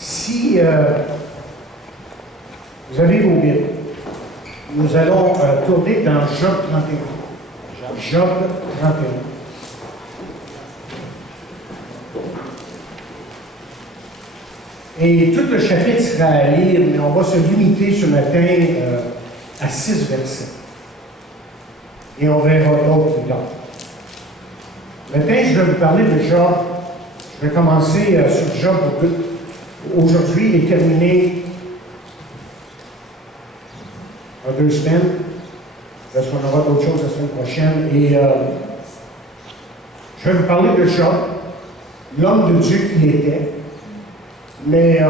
Si vous avez vos Bibles, nous allons tourner dans Job 31. Job 31. Et tout le chapitre sera à lire, mais on va se limiter ce matin à 6 versets. Et on verra d'autres plus tard. Maintenant, je vais vous parler de Job. Je vais commencer sur Job aujourd'hui et terminer en 2 semaines, parce qu'on aura d'autres choses la semaine prochaine. Et je vais vous parler de Job, l'homme de Dieu qu'il était. Mais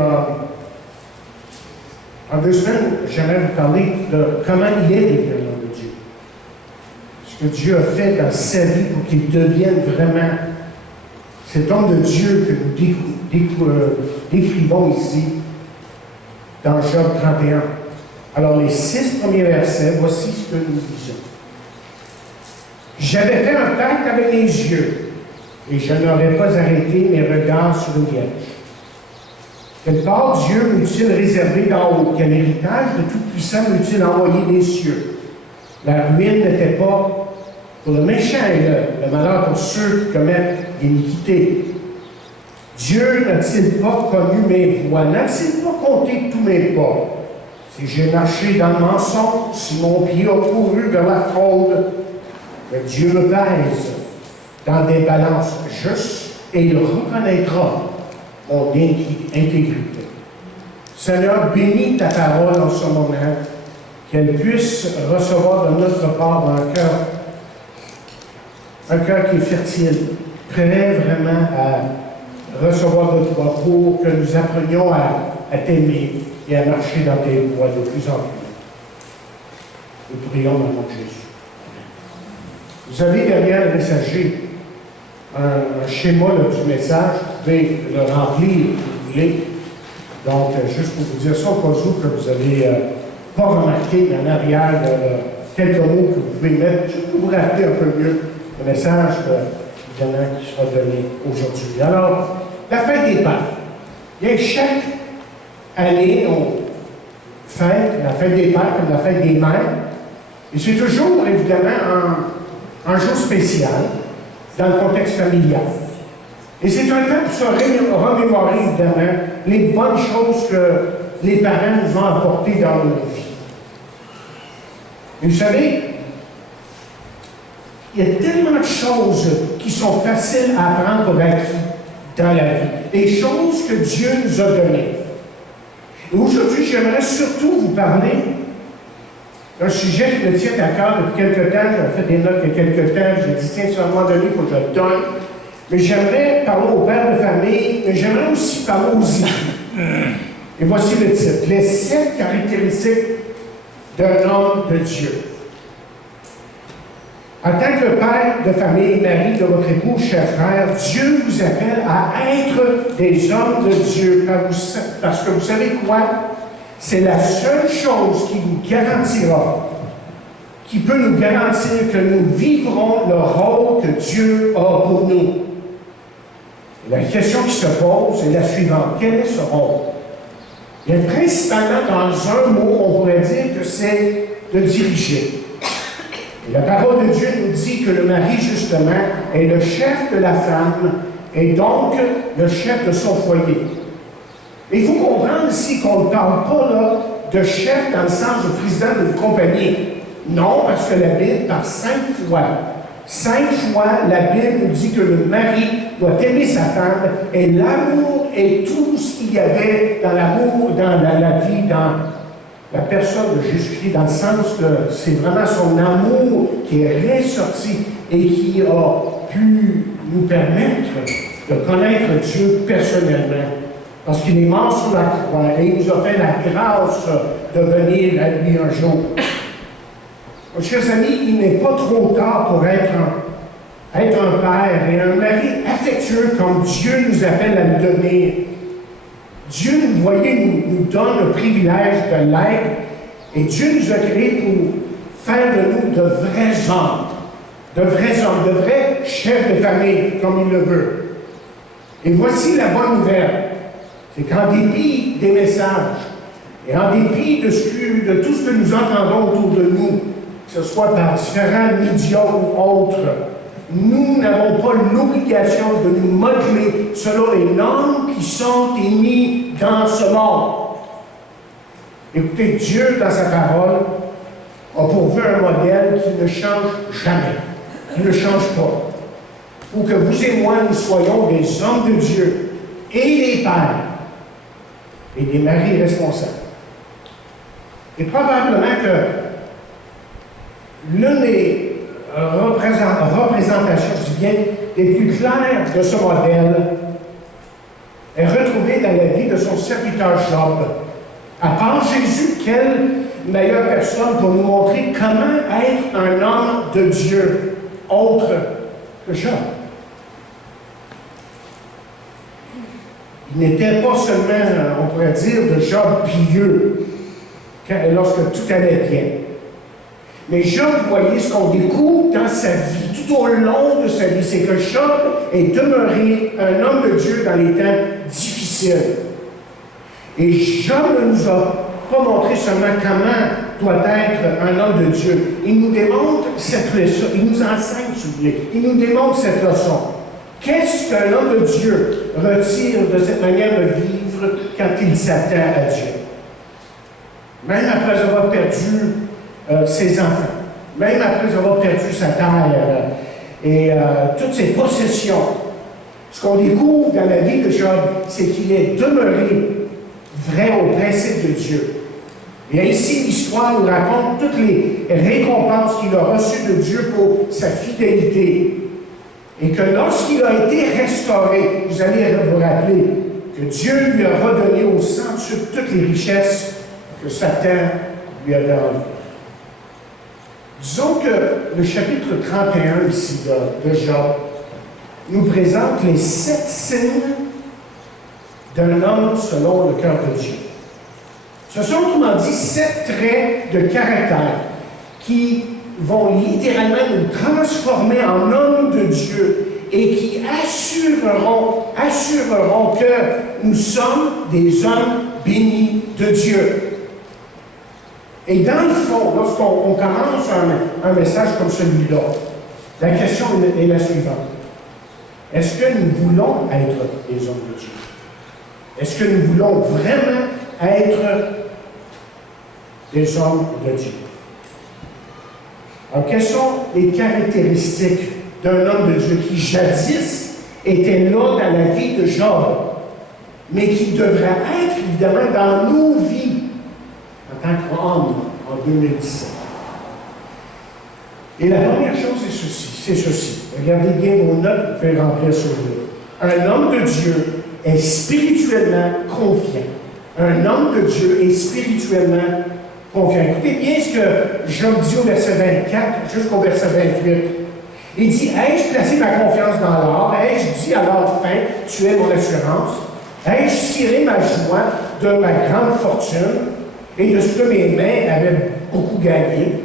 en 2 semaines, j'aimerais vous parler de comment il est devenu l'homme de Dieu. Ce que Dieu a fait dans sa vie pour qu'il devienne vraiment cet homme de Dieu que nous décrivons ici dans Job 31. Alors, les 6 premiers versets, voici ce que nous disons. J'avais fait un pacte avec mes yeux, et je n'aurais pas arrêté mes regards sur le vierge. Quelle part Dieu m'eût-il réservé d'en haut? Quel héritage de Tout-Puissant m'eût-il envoyé des cieux? La ruine n'était pas pour le méchant et le malheur pour ceux qui commettent l'iniquité. Dieu n'a-t-il pas connu mes voies? N'a-t-il pas compté tous mes pas? Si j'ai marché dans le mensonge, si mon pied a couru vers la fraude, mais Dieu me pèse dans des balances justes et il reconnaîtra mon intégrité. Seigneur, bénis ta parole en ce moment, qu'elle puisse recevoir de notre part un cœur qui est fertile, prêt vraiment à recevoir de toi pour que nous apprenions à t'aimer et à marcher dans tes voies de plus en plus. Nous prions dans le nom de Jésus. Vous avez derrière le messager un schéma du message, vous pouvez le remplir si vous voulez. Donc, juste pour vous dire ça, au cas où que vous n'avez pas remarqué, mais en arrière, il y a quelques mots que vous pouvez mettre, juste pour vous rappeler un peu mieux le message qui sera donné aujourd'hui. Alors, la fête des pères. Bien, chaque année, on fête la fête des pères comme la fête des mères. Et c'est toujours, évidemment, un jour spécial dans le contexte familial. Et c'est un temps pour se remémorer, évidemment, les bonnes choses que les parents nous ont apportées dans nos vies. Et vous savez, il y a tellement de choses qui sont faciles à apprendre pour acquis dans la vie. Des choses que Dieu nous a données. Et aujourd'hui, j'aimerais surtout vous parler d'un sujet qui me tient à cœur depuis quelque temps. J'avais fait des notes il y a quelque temps. J'ai dit, tiens, sur un moment donné, il faut que je le donne. Mais j'aimerais parler aux pères de famille, mais j'aimerais aussi parler aux époux. Et voici le titre. Les 7 caractéristiques d'un homme de Dieu. En tant que père de famille, mari de votre époux, cher frère, Dieu vous appelle à être des hommes de Dieu. Parce que vous savez quoi? C'est la seule chose qui nous garantira, qui peut nous garantir que nous vivrons le rôle que Dieu a pour nous. Et la question qui se pose est la suivante. Quel est ce rôle? Et principalement, dans un mot, on pourrait dire que c'est de diriger. Et la parole de Dieu nous dit que le mari, justement, est le chef de la femme et donc le chef de son foyer. Et il faut comprendre ici qu'on ne parle pas là, de chef dans le sens de président d'une compagnie. Non, parce que la Bible parle 5 fois. 5 fois, la Bible nous dit que le mari doit aimer sa femme et l'amour est tout ce qu'il y avait dans l'amour, dans la vie, dans la personne de Jésus-Christ, dans le sens que c'est vraiment son amour qui est ressorti et qui a pu nous permettre de connaître Dieu personnellement. Parce qu'il est mort sur la croix et il nous a fait la grâce de venir à lui un jour. Chers amis, il n'est pas trop tard pour être un père et un mari affectueux comme Dieu nous appelle à le devenir. Dieu, vous voyez, nous donne le privilège de l'être et Dieu nous a créés pour faire de nous de vrais hommes, de vrais chefs de famille, comme il le veut. Et voici la bonne nouvelle. C'est qu'en dépit des messages, et en dépit de tout ce que nous entendons autour de nous, que ce soit par différents médias ou autres, nous n'avons pas l'obligation de nous modeler selon les normes qui sont émises dans ce monde. Écoutez, Dieu, dans sa parole, a pourvu un modèle qui ne change jamais, qui ne change pas. Pour que vous et moi, nous soyons des hommes de Dieu et des pères et des maris responsables. Et probablement que l'une des représentations, je dis bien, les plus claires de ce modèle est retrouvée dans la vie de son serviteur Job. À part Jésus, quelle meilleure personne pour nous montrer comment être un homme de Dieu autre que Job? Il n'était pas seulement, on pourrait dire, de Job pieux lorsque tout allait bien. Mais Job, vous voyez, ce qu'on découvre dans sa vie, tout au long de sa vie, c'est que Job est demeuré un homme de Dieu dans les temps difficiles. Et Job ne nous a pas montré seulement comment doit être un homme de Dieu. Il nous démontre cette leçon, il nous enseigne, s'il vous plaît, il nous démontre cette leçon. Qu'est-ce qu'un homme de Dieu retire de cette manière de vivre quand il s'attend à Dieu? Même après avoir perdu ses enfants, même après avoir perdu sa terre et toutes ses possessions, ce qu'on découvre dans la vie de Job, c'est qu'il est demeuré vrai au principe de Dieu. Et ainsi, l'histoire nous raconte toutes les récompenses qu'il a reçues de Dieu pour sa fidélité. Et que lorsqu'il a été restauré, vous allez vous rappeler que Dieu lui a redonné au centuple toutes les richesses que Satan lui avait enlevées. Disons que le chapitre 31 ici de Job nous présente les 7 signes d'un homme selon le cœur de Dieu. Ce sont, autrement dit, 7 traits de caractère qui vont littéralement nous transformer en hommes de Dieu et qui assureront que nous sommes des hommes bénis de Dieu. Et dans le fond, lorsqu'on commence un message comme celui-là, la question est la suivante. Est-ce que nous voulons être des hommes de Dieu? Est-ce que nous voulons vraiment être des hommes de Dieu? Alors, quelles sont les caractéristiques d'un homme de Dieu qui jadis était là dans la vie de Job, mais qui devrait être évidemment dans nos vies en tant qu'homme en 2017? Et la première chose c'est ceci. Regardez bien vos notes, vous pouvez remplir sur vous. Un homme de Dieu est spirituellement confiant. Un homme de Dieu est spirituellement confiant. Écoutez bien ce que Job dit au verset 24 jusqu'au verset 28. Il dit, ai-je placé ma confiance dans l'or? Ai-je dit à l'or fin, tu es mon assurance? Ai-je tiré ma joie de ma grande fortune et de ce que mes mains avaient beaucoup gagné?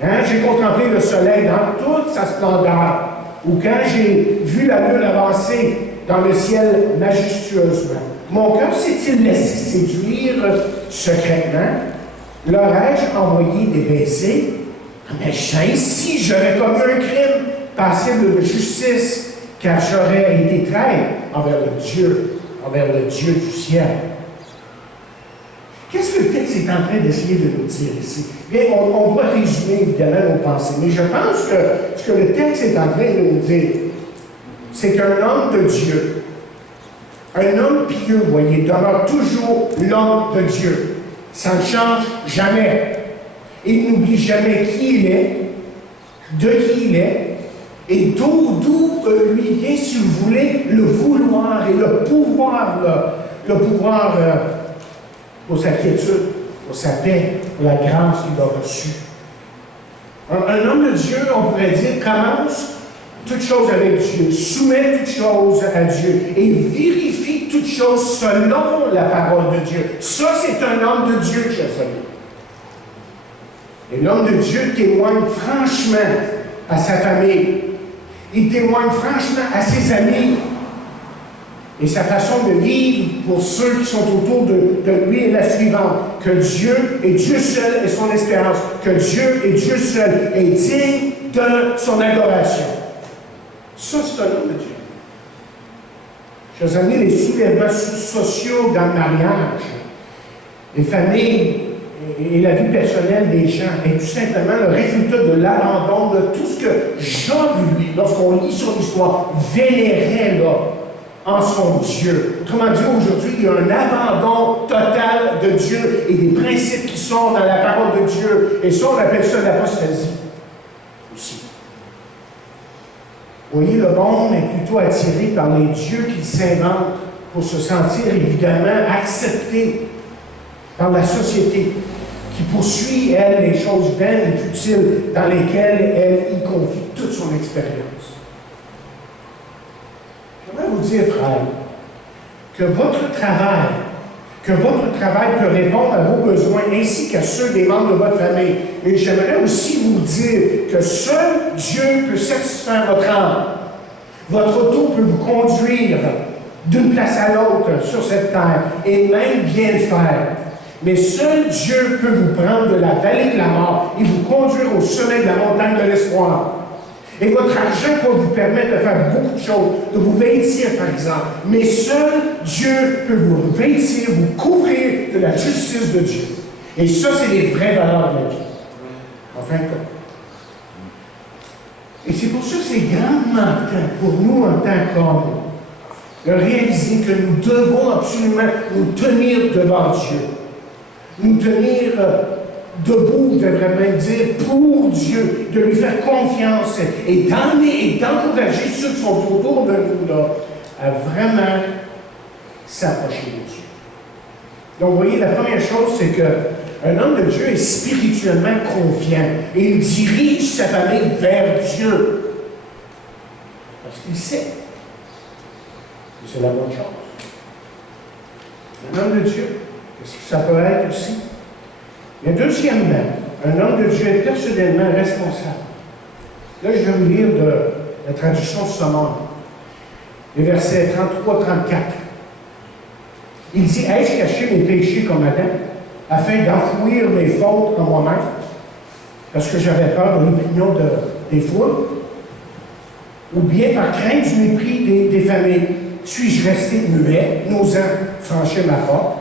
Quand j'ai contemplé le soleil dans toute sa splendeur, ou quand j'ai vu la lune avancer dans le ciel majestueusement, mon cœur s'est-il laissé séduire secrètement? Leur ai-je envoyé des baisers? Mais ainsi, j'aurais commis un crime passible de justice, car j'aurais été traître envers le Dieu du ciel. Qu'est-ce que le texte est en train d'essayer de nous dire ici? Bien, on va résumer évidemment nos pensées, mais je pense que ce que le texte est en train de nous dire, c'est qu'un homme de Dieu, un homme pieux, vous voyez, demeure toujours l'homme de Dieu. Ça ne change jamais. Il n'oublie jamais qui il est, de qui il est, et d'où lui vient, si vous voulez, le vouloir et le pouvoir pour sa quiétude, pour sa paix, pour la grâce qu'il a reçue. Un homme de Dieu, on pourrait dire, commence toute chose avec Dieu, soumet toute chose à Dieu et vérifie toute chose selon la parole de Dieu. Ça, c'est un homme de Dieu, chers amis. Et l'homme de Dieu témoigne franchement à sa famille. Il témoigne franchement à ses amis. Et sa façon de vivre pour ceux qui sont autour de lui est la suivante. Que Dieu et Dieu seul est son espérance. Que Dieu et Dieu seul est digne de son adoration. Ça, c'est un homme de Dieu. Chers amis, les soulèvements sociaux dans le mariage, les familles et la vie personnelle des gens est tout simplement le résultat de l'abandon de tout ce que Job, lui, lorsqu'on lit son histoire, vénérait là, en son Dieu. Autrement dit, aujourd'hui, il y a un abandon total de Dieu et des principes qui sont dans la parole de Dieu. Et ça, on appelle ça l'apostasie aussi. Vous voyez, le monde est plutôt attiré par les dieux qu'il s'invente pour se sentir évidemment accepté par la société qui poursuit, elle, les choses vaines et futiles dans lesquelles elle y confie toute son expérience. J'aimerais vous dire, frère, que votre travail peut répondre à vos besoins ainsi qu'à ceux des membres de votre famille. Mais j'aimerais aussi vous dire que seul Dieu peut satisfaire votre âme. Votre auto peut vous conduire d'une place à l'autre sur cette terre et même bien le faire. Mais seul Dieu peut vous prendre de la vallée de la mort et vous conduire au sommet de la montagne de l'espoir. Et votre argent peut vous permettre de faire beaucoup de choses, de vous vêtir par exemple. Mais seul Dieu peut vous vêtir, vous couvrir de la justice de Dieu. Et ça, c'est les vraies valeurs de la vie. En fin de compte. Et c'est pour ça que c'est grandement important pour nous en tant qu'hommes de réaliser que nous devons absolument nous tenir devant Dieu. Nous tenir debout, je devrais même dire, pour Dieu, de lui faire confiance et d'encourager ceux qui sont autour de nous là, à vraiment s'approcher de Dieu. Donc, vous voyez, la première chose, c'est qu'un homme de Dieu est spirituellement confiant et il dirige sa famille vers Dieu. Parce qu'il sait que c'est la bonne chose. Un homme de Dieu, qu'est-ce que ça peut être aussi? Et deuxièmement, un homme de Dieu est personnellement responsable. Là, je vais vous lire de la traduction Somone, les versets 33-34. Il dit, ai-je caché mes péchés comme Adam, afin d'enfouir mes fautes en moi-même, parce que j'avais peur de l'opinion des foules, ou bien par crainte du mépris des familles, suis-je resté muet, n'osant franchir ma porte?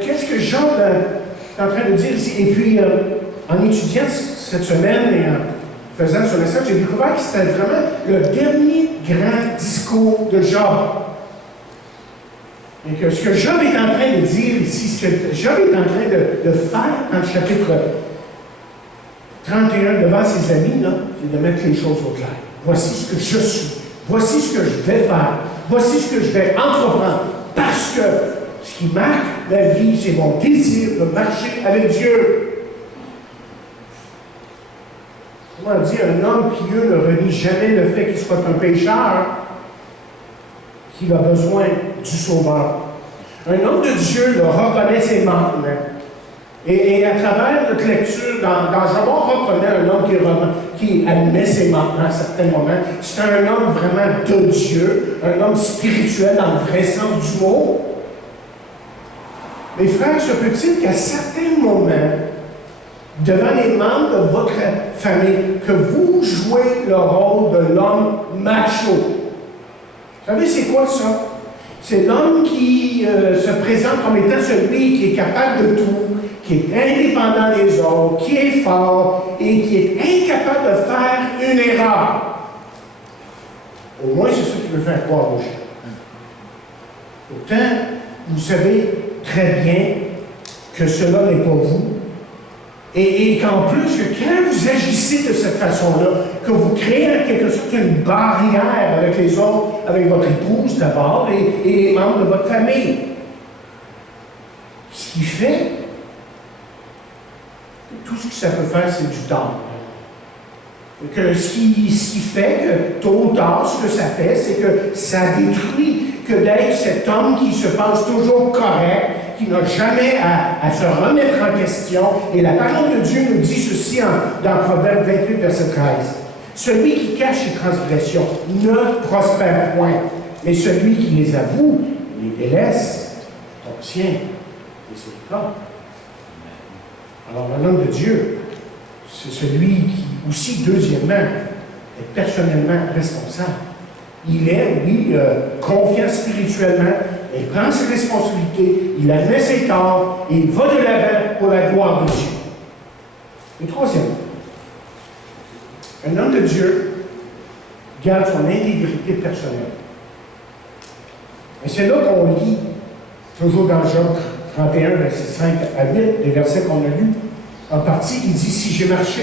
Qu'est-ce que Jean est en train de dire ici? Et puis, en étudiant cette semaine et en faisant ce message, j'ai découvert que c'était vraiment le dernier grand discours de Job. Et que ce que Job est en train de dire ici, ce que Job est en train de faire dans le chapitre 31 devant ses amis, c'est de mettre les choses au clair. Voici ce que je suis. Voici ce que je vais faire. Voici ce que je vais entreprendre. Parce que ce qui marque la vie, c'est mon désir de marcher avec Dieu. Comment dire, un homme pieux ne renie jamais le fait qu'il soit un pécheur, qu'il a besoin du Sauveur. Un homme de Dieu le reconnaît ses manquements. Et à travers notre lecture, dans Job, on reconnaît un homme qui admet ses manquements à certains moments. C'est un homme vraiment de Dieu, un homme spirituel dans le vrai sens du mot. Mes frères, se peut-il qu'à certains moments, devant les membres de votre famille, que vous jouez le rôle de l'homme macho? Vous savez, c'est quoi ça? C'est l'homme qui se présente comme étant celui qui est capable de tout, qui est indépendant des autres, qui est fort et qui est incapable de faire une erreur. Au moins, c'est ça qu'il veut faire croire aux gens. Pourtant, vous savez très bien que cela n'est pas vous. Et qu'en plus, que quand vous agissez de cette façon-là, que vous créez en quelque sorte une barrière avec les autres, avec votre épouse d'abord et les membres de votre famille. Ce qui fait que tout ce que ça peut faire, c'est du tort. Ce qui fait que, tôt ou tard, ce que ça fait, c'est que ça détruit que d'être cet homme qui se pense toujours correct, qui n'a jamais à se remettre en question. Et la parole de Dieu nous dit ceci dans Proverbe 28, verset 13. Celui qui cache ses transgressions ne prospère point, Mais celui qui les avoue, les délaisse, obtient miséricorde. Alors, un homme de Dieu, c'est celui qui, aussi, deuxièmement, est personnellement responsable. Il est, oui, confiant spirituellement, il prend ses responsabilités, il admet ses torts, et il va de l'avant pour la gloire de Dieu. Et troisièmement, un homme de Dieu garde son intégrité personnelle. Et c'est là qu'on lit, toujours dans Job 31, versets 5 à 8, les versets qu'on a lus. En partie, il dit, si j'ai marché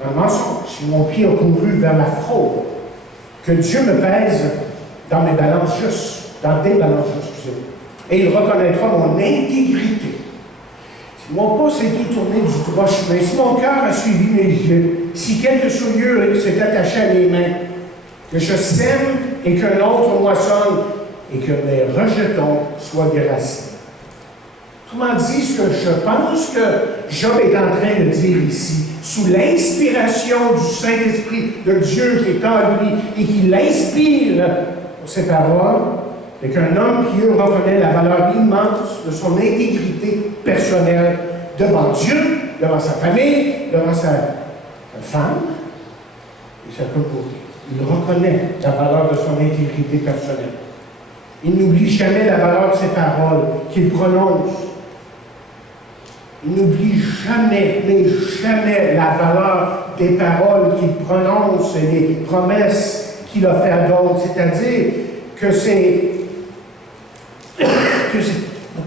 dans le mensonge, si mon pied a couru vers la fraude, que Dieu me pèse dans mes balances justes, dans des balances justes, excusez-moi, et il reconnaîtra mon intégrité. Si mon pas s'est détourné du droit chemin, si mon cœur a suivi mes yeux, si quelque souillure s'est attachée à mes mains, que je sème et qu'un autre moissonne, et que mes rejetons soient déracinés. Autrement dit, ce que je pense que Job est en train de dire ici, sous l'inspiration du Saint-Esprit de Dieu qui est en lui et qui l'inspire pour ses paroles, c'est qu'un homme pieux reconnaît la valeur immense de son intégrité personnelle devant Dieu, devant sa famille, devant sa femme et sa copine. Il reconnaît la valeur de son intégrité personnelle. Il n'oublie jamais la valeur de ses paroles qu'il prononce. Il n'oublie jamais, mais jamais la valeur des paroles qu'il prononce et les promesses qu'il a fait à d'autres. C'est-à-dire que c'est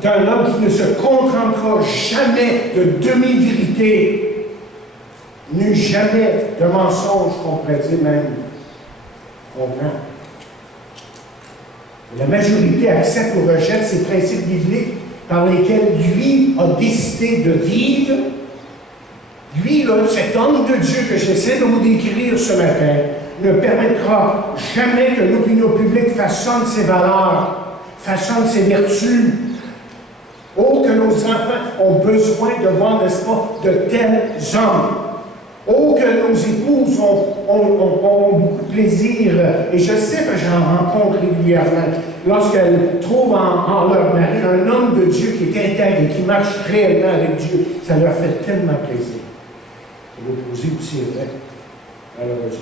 un homme qui ne se contentera jamais de demi-vérité, n'eut jamais de mensonge, qu'on pourrait dire même comprendre. La majorité accepte ou rejette ces principes bibliques par lesquels lui a décidé de vivre. Lui, là, cet homme de Dieu que j'essaie de vous décrire ce matin, ne permettra jamais que l'opinion publique façonne ses valeurs, façonne ses vertus. Oh, que nos enfants ont besoin de voir, n'est-ce pas, de tels hommes. Oh, que nos épouses ont beaucoup de plaisir, et je sais que j'en rencontre régulièrement, lorsqu'elles trouvent en leur mari un homme de Dieu qui est intègre et qui marche réellement avec Dieu, ça leur fait tellement plaisir. Et l'opposé aussi est vrai, malheureusement.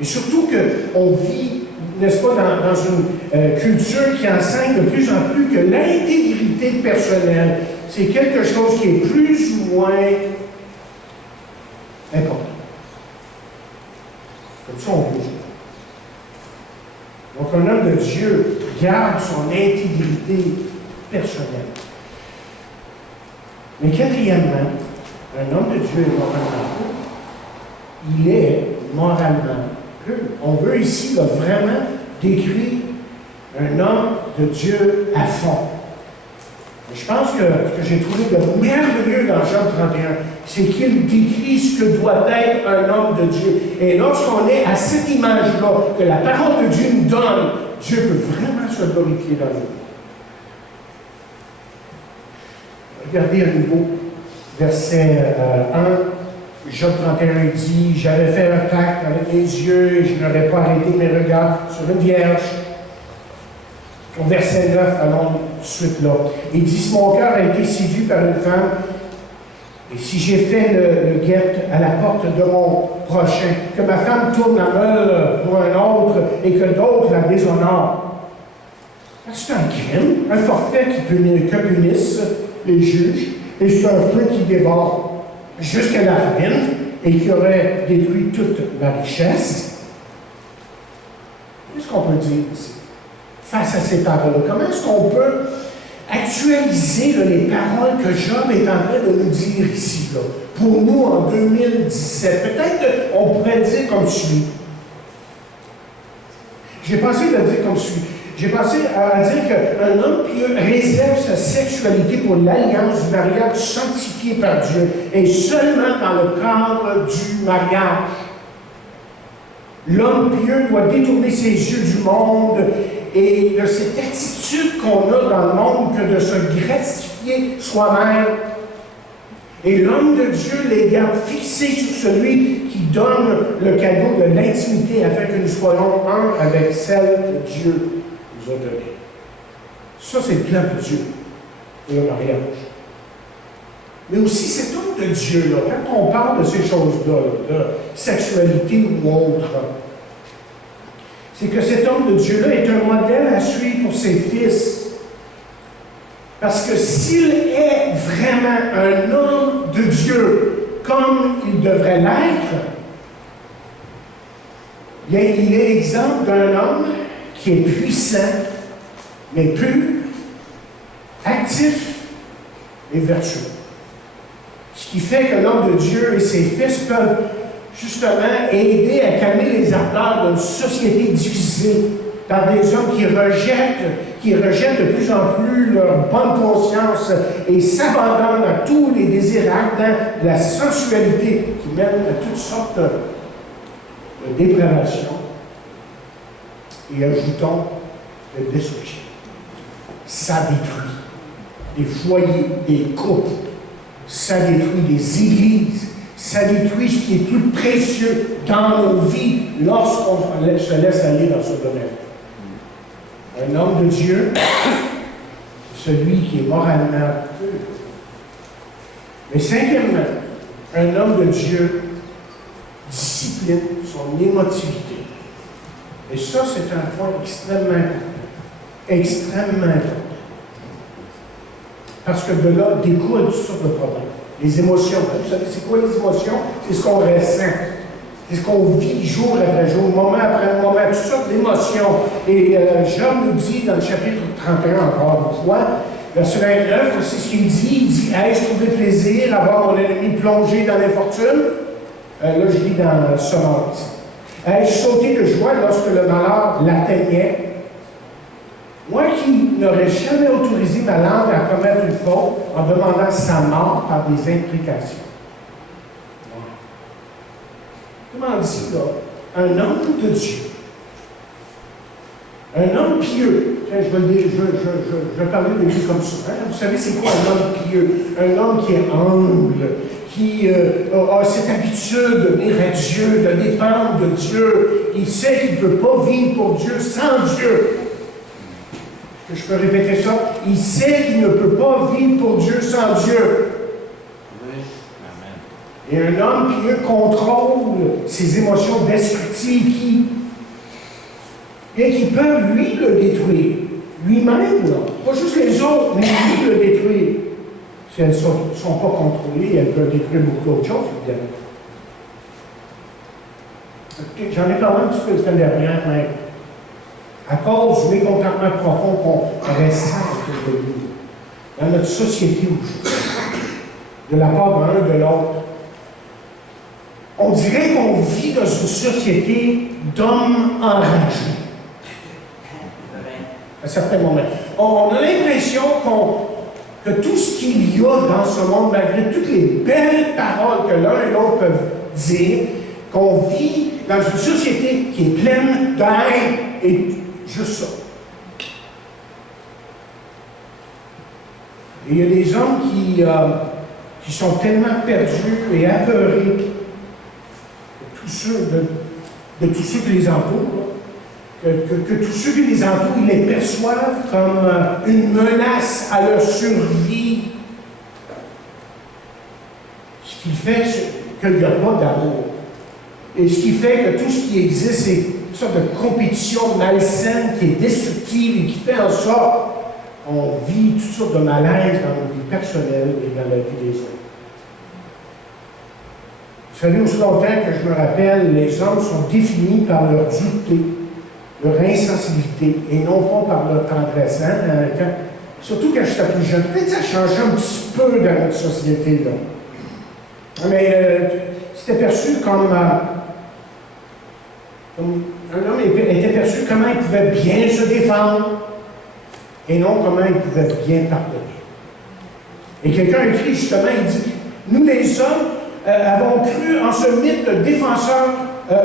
Et surtout qu'on vit, n'est-ce pas, dans une culture qui enseigne de plus en plus que l'intégrité personnelle, c'est quelque chose qui est plus ou moins important. Comme ça, on veut. Donc, un homme de Dieu garde son intégrité personnelle. Mais quatrièmement, un homme de Dieu est moralement pur. Il est moralement pur. On veut ici là, vraiment décrire un homme de Dieu à fond. Je pense que ce que j'ai trouvé de merveilleux dans Job 31, c'est qu'il décrit ce que doit être un homme de Dieu. Et lorsqu'on est à cette image-là, que la parole de Dieu nous donne, Dieu peut vraiment se glorifier dans nous. Regardez à nouveau, verset 1, Job 31 dit « J'avais fait un pacte avec mes yeux et je n'aurais pas arrêté mes regards sur une vierge. » Au verset 9, allons tout de suite là. Il dit, si mon cœur a été séduit par une femme, et si j'ai fait le guet à la porte de mon prochain, que ma femme tourne la meule pour un autre et que d'autres la déshonorent. C'est un crime, un forfait que punissent les juges, et c'est un feu qui dévore jusqu'à la ruine et qui aurait détruit toute la richesse. Qu'est-ce qu'on peut dire ici? Face à ces paroles, comment est-ce qu'on peut actualiser là, les paroles que Job est en train de nous dire ici, là, pour nous en 2017? Peut-être qu'on pourrait dire comme suit. J'ai pensé à dire comme suit. J'ai pensé à dire qu'un homme pieux réserve sa sexualité pour l'alliance du mariage sanctifié par Dieu et seulement dans le cadre du mariage. L'homme pieux doit détourner ses yeux du monde et de cette attitude qu'on a dans le monde que de se gratifier soi-même. Et l'homme de Dieu les garde fixés sur celui qui donne le cadeau de l'intimité afin que nous soyons un avec celle que Dieu nous a donnée. Ça, c'est le plan de Dieu, le mariage. Mais aussi cet homme de Dieu-là, quand on parle de ces choses-là, de sexualité ou autre, c'est que cet homme de Dieu-là est un modèle à suivre pour ses fils. Parce que s'il est vraiment un homme de Dieu, comme il devrait l'être, bien, il est l'exemple d'un homme qui est puissant, mais pur, actif et vertueux. Ce qui fait que l'homme de Dieu et ses fils peuvent justement aider à calmer les ardeurs d'une société divisée par des hommes qui rejettent de plus en plus leur bonne conscience et s'abandonnent à tous les désirs ardents de la sensualité qui mène à toutes sortes de dépravation et ajoutons de destruction. Ça détruit des foyers, des couples, ça détruit des églises, ça détruit ce qui est plus précieux dans nos vies lorsqu'on se laisse aller dans ce domaine. Un homme de Dieu, c'est celui qui est moralement pur. Mais cinquièmement, un homme de Dieu discipline son émotivité. Et ça, c'est un point extrêmement important. Extrêmement important. Parce que de là découlent toutes sortes de problèmes. Les émotions. Vous savez, c'est quoi les émotions? C'est ce qu'on ressent. C'est ce qu'on vit jour après jour, moment après moment, toutes sortes d'émotions. Et Job nous dit dans le chapitre 31, encore une fois, verset 29, c'est ce qu'il dit. Il dit, ai-je trouvé plaisir à voir mon ennemi plonger dans l'infortune? Là, je lis dans Sommel. Ai-je sauté de joie lorsque le malheur l'atteignait? Moi qui n'aurais jamais autorisé ma langue à commettre une faute en demandant sa mort par des imprécations. Comment dit là? Un homme de Dieu. Un homme pieux. Je vais parler de lui comme ça. Hein? Vous savez, c'est quoi un homme pieux? Un homme qui est humble, qui a cette habitude de venir à Dieu, de dépendre de Dieu. Il sait qu'il ne peut pas vivre pour Dieu sans Dieu. Je peux répéter ça. Il sait qu'il ne peut pas vivre pour Dieu sans Dieu. Et un homme pieux contrôle ses émotions destructives qui peuvent, lui, le détruire. Lui-même, là. Pas juste les autres, mais lui le détruire. Si elles ne sont pas contrôlées, elles peuvent détruire beaucoup d'autres choses, évidemment. J'en ai parlé un petit peu la semaine dernière, mais à cause du mécontentement profond qu'on ressent autour de nous, dans notre société aujourd'hui, de la part de l'un de l'autre, on dirait qu'on vit dans une société d'hommes enragés. À certains moments. On a l'impression que tout ce qu'il y a dans ce monde, malgré toutes les belles paroles que l'un et l'autre peuvent dire, qu'on vit dans une société qui est pleine de haine et juste ça. Et il y a des hommes qui sont tellement perdus et apeurés de tous ceux qui les entourent, que tous ceux qui les entourent, ils les perçoivent comme une menace à leur survie. Ce qui fait qu'il n'y a pas d'amour. Et ce qui fait que tout ce qui existe, c'est une sorte de compétition malsaine qui est destructive et qui fait en sorte qu'on vit toutes sortes de malaises dans nos vies personnelles et dans la vie des autres. Vous savez, aussi longtemps que je me rappelle, les hommes sont définis par leur dureté, leur insensibilité, et non pas par leur tendresse. Surtout quand j'étais plus jeune. Peut-être que ça a changé un petit peu dans notre société, là. Mais c'était perçu comme un homme était perçu comment il pouvait bien se défendre, et non comment il pouvait bien pardonner. Et quelqu'un écrit justement, il dit, nous les hommes, avons cru en ce mythe de défenseur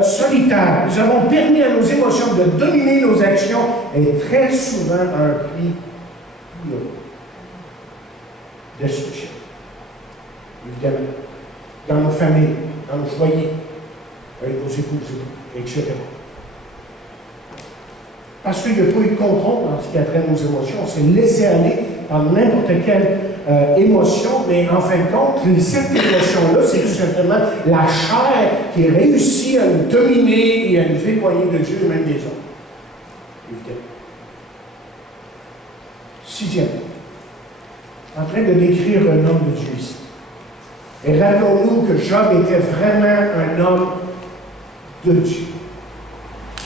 solitaire. Nous avons permis à nos émotions de dominer nos actions et très souvent à un prix plus haut. Destruction. Évidemment. Dans nos familles, dans nos foyers, avec nos épouses, etc. Parce qu'il n'y a pas eu de contrôle dans ce qui a trait à nos émotions. On s'est laissé aller par n'importe quelle émotion, mais en fin de compte, cette émotion-là, c'est tout simplement la chair qui réussit à nous dominer et à nous éloigner de Dieu et même des hommes. Évidemment. Sixième, en train de décrire un homme de Dieu ici. Et rappelons-nous que Job était vraiment un homme de Dieu.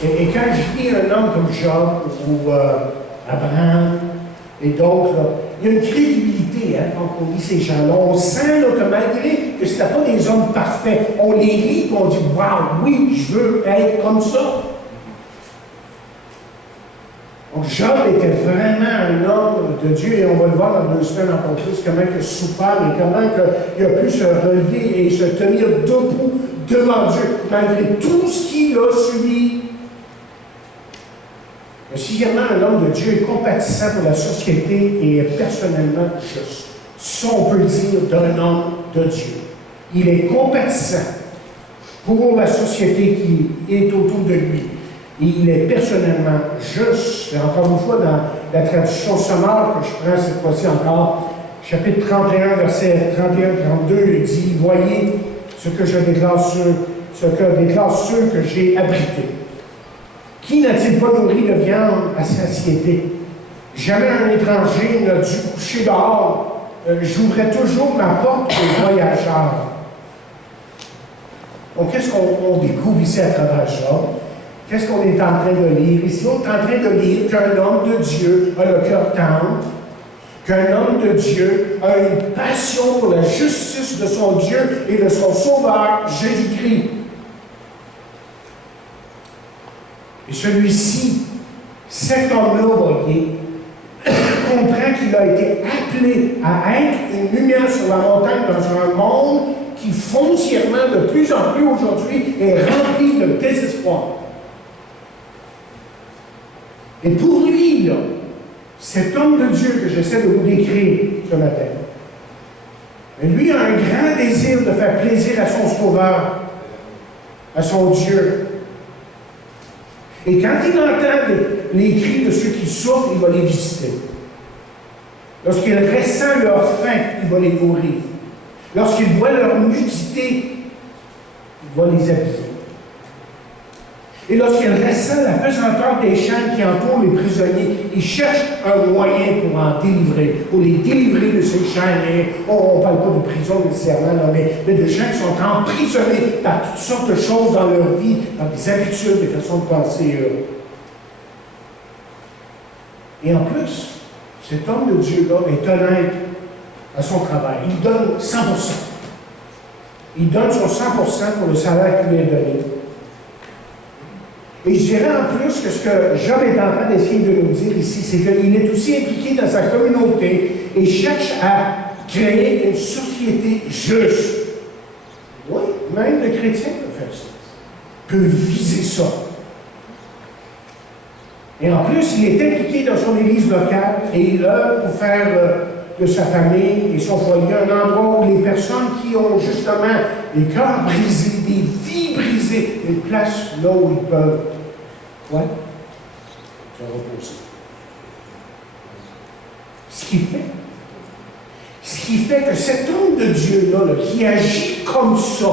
Et quand je dis un homme comme Job ou Abraham et d'autres, il y a une crédibilité quand on lit ces gens-là. On sent là, que malgré que ce n'étaient pas des hommes parfaits, on les lit et on dit « Waouh, oui, je veux être comme ça ». Donc Job était vraiment un homme de Dieu et on va le voir dans 2 semaines encore plus, comment il a souffert et comment il a pu se relever et se tenir debout devant Dieu, malgré tout ce qu'il a subi. Mais sixièmement, un homme de Dieu est compatissant pour la société et est personnellement juste. Ça, on peut dire d'un homme de Dieu. Il est compatissant pour la société qui est autour de lui. Et il est personnellement juste. Et encore une fois, dans la traduction sonore que je prends cette fois-ci encore, chapitre 31, versets 31-32, il dit « Voyez ce que déclare ceux que j'ai abrités. Qui n'a-t-il pas nourri de viande à satiété? Jamais un étranger n'a dû coucher dehors. J'ouvrais toujours ma porte aux voyageurs. » Donc, qu'est-ce qu'on découvre ici à travers ça? Qu'est-ce qu'on est en train de lire? Ici, on est en train de lire qu'un homme de Dieu a le cœur tendre, qu'un homme de Dieu a une passion pour la justice de son Dieu et de son Sauveur, Jésus-Christ. Et celui-ci, cet homme-là, voyez, comprend qu'il a été appelé à être une lumière sur la montagne dans un monde qui foncièrement, de plus en plus aujourd'hui, est rempli de désespoir. Et pour lui, là, cet homme de Dieu que j'essaie de vous décrire ce matin, lui a un grand désir de faire plaisir à son Sauveur, à son Dieu. Et quand il entend les cris de ceux qui souffrent, il va les visiter. Lorsqu'il ressent leur faim, il va les nourrir. Lorsqu'il voit leur nudité, il va les habiller. Et lorsqu'il ressent la pesanteur des chaînes qui entourent les prisonniers, il cherche un moyen pour en délivrer, pour les délivrer de ces chaînes. Et on ne parle pas de prison nécessairement, là, mais de gens qui sont emprisonnés par toutes sortes de choses dans leur vie, dans des habitudes, des façons de penser. Et en plus, cet homme de Dieu-là est honnête à son travail. Il donne 100%. Il donne son 100% pour le salaire qui lui est donné. Et je dirais en plus que ce que Job est en train d'essayer de nous dire ici, c'est qu'il est aussi impliqué dans sa communauté et cherche à créer une société juste. Oui, même le chrétien peut faire ça, peut viser ça. Et en plus, il est impliqué dans son église locale et il œuvre pour faire de sa famille et son foyer un endroit où les personnes qui ont justement les cœurs brisés, des vies brisées, une place là où ils peuvent se reposer. Ce qui fait que cet homme de Dieu-là, qui agit comme ça,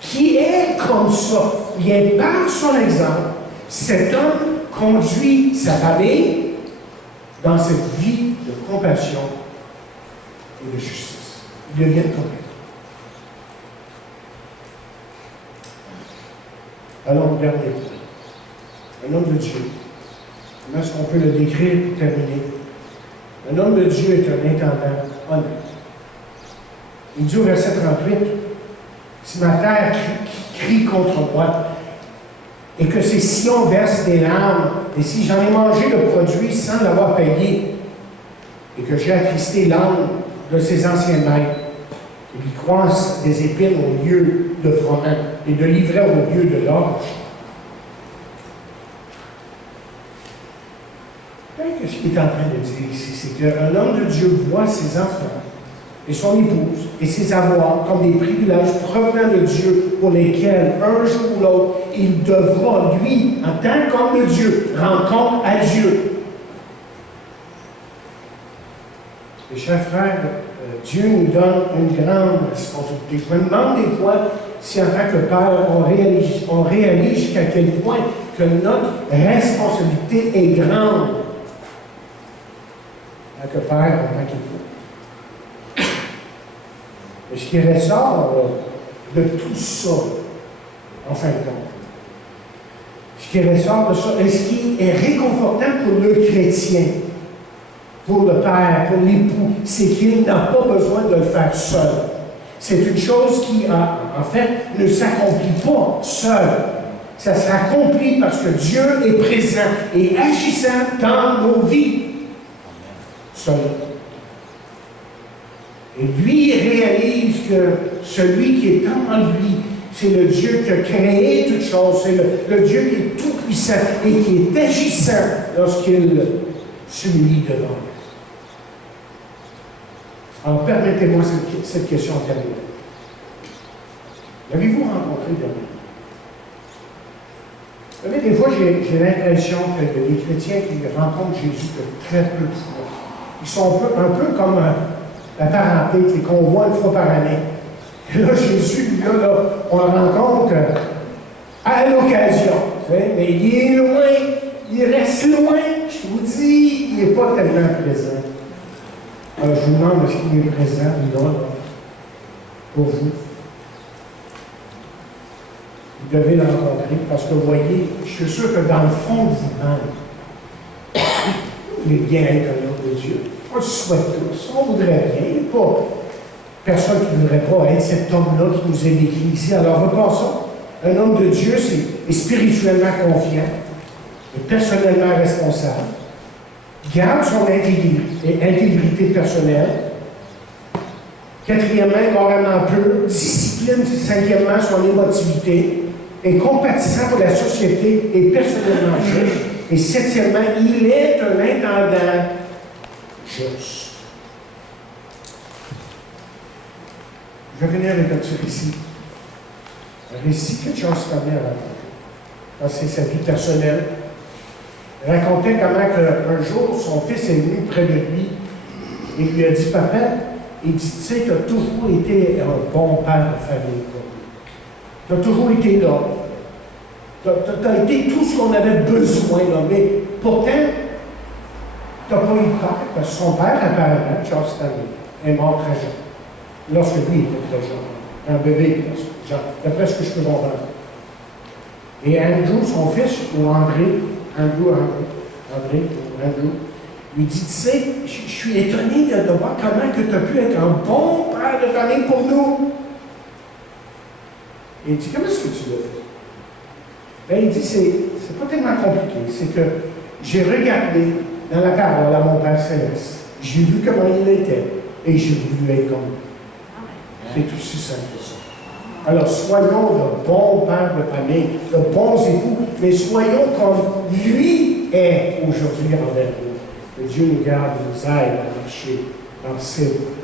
qui est comme ça, bien par son exemple, cet homme conduit sa famille dans cette vie de compassion et de justice. Il devient compagnon. Alors, dernier point. Un homme de Dieu. Comment est-ce qu'on peut le décrire pour terminer? Un homme de Dieu est un intendant honnête. Il dit au verset 38, « Si ma terre crie contre moi, et que ces sillons versent des larmes, et si j'en ai mangé le produit sans l'avoir payé, et que j'ai attristé l'âme de ses anciens maîtres, et lui croissent des épines au lieu de froment, et de l'ivraie au lieu de l'orge. » Ce qu'il est en train de dire ici, c'est qu'un homme de Dieu voit ses enfants et son épouse et ses avoirs comme des privilèges provenant de Dieu pour lesquels, un jour ou l'autre, il devra, lui, en tant qu'homme de Dieu, rendre compte à Dieu. Mes chers frères, Dieu nous donne une grande responsabilité. Je me demande des fois si en tant que Père, on réalise jusqu'à quel point que notre responsabilité est grande. En tant que Père, en tant qu'époux. Et ce qui ressort de tout ça, en fin de compte, ce qui ressort de ça, et ce qui est réconfortant pour le chrétien, pour le père, pour l'époux, c'est qu'il n'a pas besoin de le faire seul. C'est une chose qui, en fait, ne s'accomplit pas seul. Ça s'accomplit parce que Dieu est présent et agissant dans nos vies. Seul. Et lui, il réalise que celui qui est en lui, c'est le Dieu qui a créé toutes choses, c'est le Dieu qui est tout-puissant et qui est agissant lorsqu'il s'humilie devant lui. Alors, permettez-moi cette question en terminant. L'avez-vous rencontré dernièrement? Vous savez, des fois, j'ai l'impression que les chrétiens qui rencontrent Jésus de très peu de fois, ils sont un peu comme la parenté qu'on voit une fois par année. Et là, Jésus, là, on le rencontre à l'occasion. Mais il est loin, il reste loin. Je vous dis, il n'est pas tellement présent. Alors, je vous demande est-ce qu'il est présent, là, pour vous. Vous devez le rencontrer parce que vous voyez, je suis sûr que dans le fond de vous-même, vous voulez bien être un homme de Dieu. On le souhaite tous. On voudrait bien. Il n'y a pas personne qui ne voudrait pas être cet homme-là qui nous est décrit ici. Alors, repassons. Un homme de Dieu, c'est spirituellement confiant, est personnellement responsable, garde son intégrité personnelle. Quatrièmement, moralement pur, discipline, cinquièmement, son émotivité, est compatissant pour la société et personnellement juste. Et septièmement, il est un intendant juste. Je vais venir avec un petit récit. Un récit que Charles Stanley a raconté. Dans sa vie personnelle. Il racontait comment un jour, son fils est venu près de lui et lui a dit, Papa, il dit, tu sais, tu as toujours été un bon père de famille. Tu as toujours été là. Tu as été tout ce qu'on avait besoin, là. Mais pourtant, tu n'as pas eu de père. Parce que son père, apparemment, Charles Stanley, est mort très jeune. Lorsque lui était très jeune. Un bébé, d'après ce que je peux comprendre. Et Andrew, son fils, ou Andrew, lui dit, tu sais, je suis étonné de voir comment tu as pu être un bon père de famille pour nous. Et il dit, comment est-ce que tu l'as fait? Bien, il dit, c'est pas tellement compliqué. C'est que j'ai regardé dans la parole à mon Père Céleste. J'ai vu comment il était et j'ai voulu être comme lui. C'est aussi simple que ça. Alors, soyons de bons pères de famille, de bons époux, mais soyons comme lui est aujourd'hui envers nous. Que Dieu nous garde, nous aide à marcher dans ses voies.